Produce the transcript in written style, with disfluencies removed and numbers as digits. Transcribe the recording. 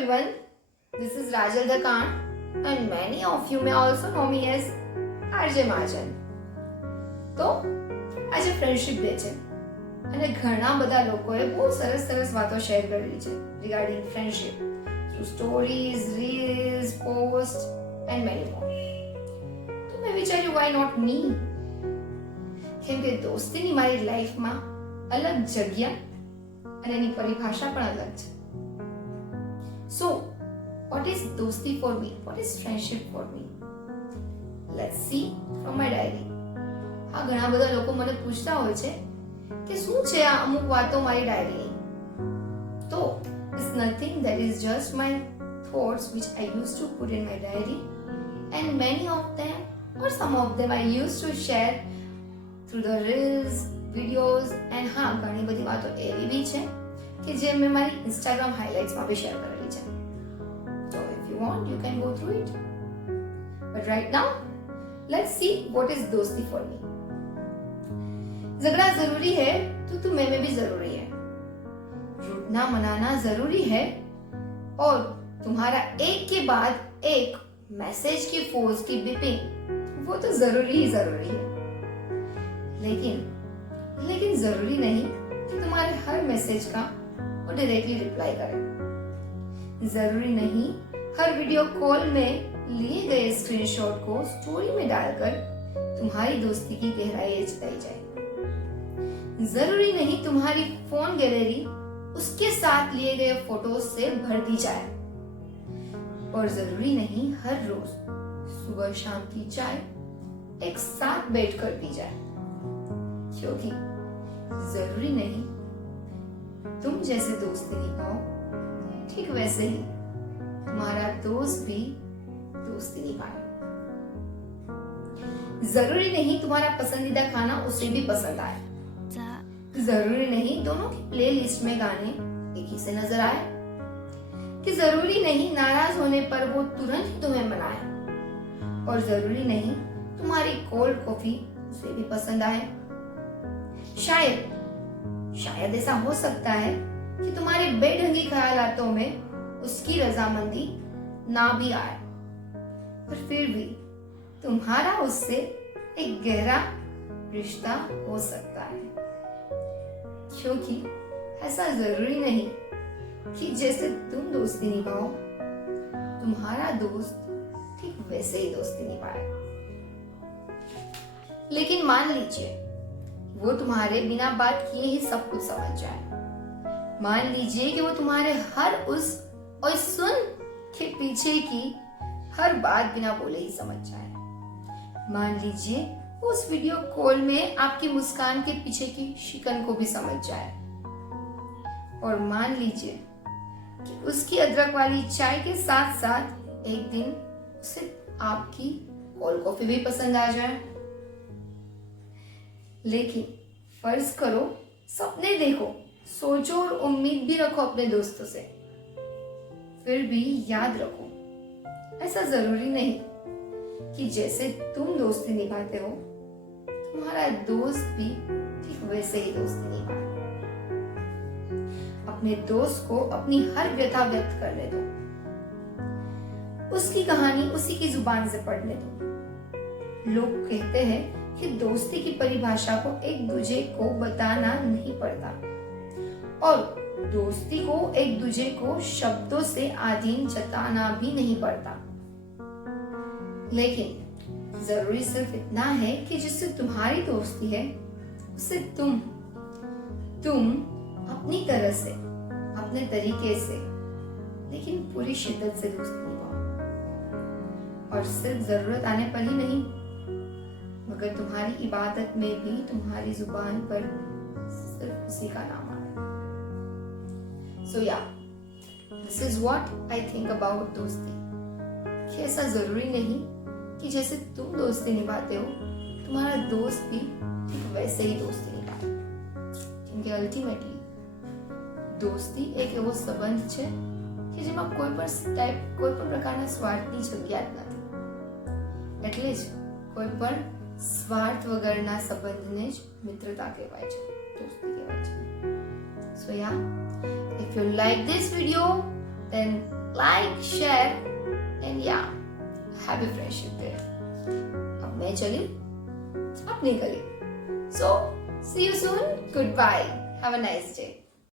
everyone, this is Rajal the Khan and many of you may also know me as RJ Majan. તો આજે friendship day છે અને ઘણા બધા લોકોએ બહુ સરસ સરસ વાતો શેર કરેલી છે regarding friendship through stories, reels, post and many મોર. તો મેં વિચાર્યું વાય નોટ મી, કેમ કે દોસ્તીની મારી લાઈફમાં અલગ જગ્યા અને એની પરિભાષા પણ અલગ છે. So, what is dosti for me? What is friendship for me? Let's see from my diary. હા, ઘણા બધા લોકો મને પૂછતા હોય છે કે શું છે આ અમુક વાતો મારી ડાયરીની. તો it's nothing, that is just my thoughts which I used to put in my diary, and many of them or some of them I used to share through the reels, videos, and હા, ઘણી બધી વાતો એવી બી છે કે જે મેં મારી ઇન્સ્ટાગ્રામ હાઇલાઇટ્સમાં બી શેર કરેલી છે. So if you want, you can go through it. But right now, let's see what is dosti for me. झगड़ा जरूरी है तो तुम्हें में भी जरूरी है. रूठना मनाना जरूरी है और तुम्हारा एक के बाद एक मैसेज की फोर्स की बिपिंग वो तो जरूरी ही जरूरी है. लेकिन जरूरी नहीं कि तुम्हारे हर मैसेज का वो डायरेक्टली रिप्लाई करे. जरूरी नहीं हर वीडियो कॉल में लिए गए स्क्रीनशॉट को स्टोरी में डालकर तुम्हारी दोस्ती की गहराई जताई जाए. जरूरी नहीं तुम्हारी फोन गैलरी उसके साथ लिए गए फोटोज से भर दी जाए. और जरूरी नहीं हर रोज सुबह शाम की चाय एक साथ बैठकर पी जाए. क्योंकि जरूरी नहीं तुम जैसे दोस्ती निभाओ ठीक वैसे ही तुम्हारा दोस्त भी दोस्ती निभाए. जरूरी नहीं तुम्हारा पसंदीदा खाना उसे भी पसंद आए. जरूरी नहीं दोनों की प्लेलिस्ट में गाने एक ही से नजर आए. कि जरूरी नहीं नाराज होने पर वो तुरंत ही तुम्हें मनाए. और जरूरी नहीं तुम्हारी कोल्ड कॉफी उसे भी पसंद आए. शायद ऐसा हो सकता है कि तुम्हारे बेढंगी ख्यालातों में उसकी रजामंदी ना भी आए, पर फिर भी तुम्हारा उससे एक गहरा रिश्ता हो सकता है. क्योंकि ऐसा जरूरी नहीं कि जैसे तुम दोस्ती निभाओ तुम्हारा दोस्त ठीक वैसे ही दोस्ती निभाए. लेकिन मान लीजिए वो तुम्हारे बिना बात किए ही सब कुछ समझ जाए. मान लीजिए कि वो तुम्हारे हर उस और सुन के पीछे की हर बात बिना बोले ही समझ जाए. मान लीजिए उस वीडियो कॉल में आपकी मुस्कान के पीछे की शिकन को भी समझ जाए. और मान लीजिए कि उसकी अदरक वाली चाय के साथ साथ एक दिन उसे आपकी कोल्ड कॉफी भी पसंद आ जाए. लेकिन फर्ज करो, सपने देखो, सोचो और उम्मीद भी रखो अपने दोस्तों से. फिर भी याद रखो, ऐसा जरूरी नहीं कि जैसे तुम दोस्ती निभाते हो तुम्हारा दोस्त भी ठीक वैसे ही दोस्ती निभाए. अपने दोस्त को अपनी हर व्यथा व्यक्त करने दो. उसकी कहानी उसी की जुबान से पढ़ने दो. लोग कहते हैं कि दोस्ती की परिभाषा को एक दूसरे को बताना नहीं पड़ता और दोस्ती को एक दूसरे को शब्दों से आधीन जताना भी नहीं पड़ता. लेकिन जरूरी सिर्फ इतना है कि जिससे तुम्हारी दोस्ती है उससे तुम अपनी तरह से अपने तरीके से लेकिन पूरी शिद्दत से दोस्ती निभाओ. और सिर्फ जरूरत आने पर ही नहीं मगर तुम्हारी इबादत में भी तुम्हारी जुबान पर सिर्फ उसी का नाम आए. So yeah, this is what I think about दोस्ती. कि ऐसा जरूरी नहीं कि जैसे तुम दोस्ती निभाते हो तुम्हारा दोस्त भी ठीक वैसे ही दोस्ती निभाए. કેમકે અલ્ટિમેટલી દોસ્તી એક એવો સંબંધ છે કે જેમાં કોઈ પણ પ્રકારના સ્વાર્થની જગ્યા જ નથી. એટલે જ કોઈ પણ સ્વાર્થ વગરના સંબંધને જ મિત્રતા કહેવાય છે, દોસ્તી કહેવાય છે. So yeah, if you like this video, then like, share and yeah, happy friendship day. अब मैं चली अपनी गली. So see you soon. Goodbye. Have a nice day.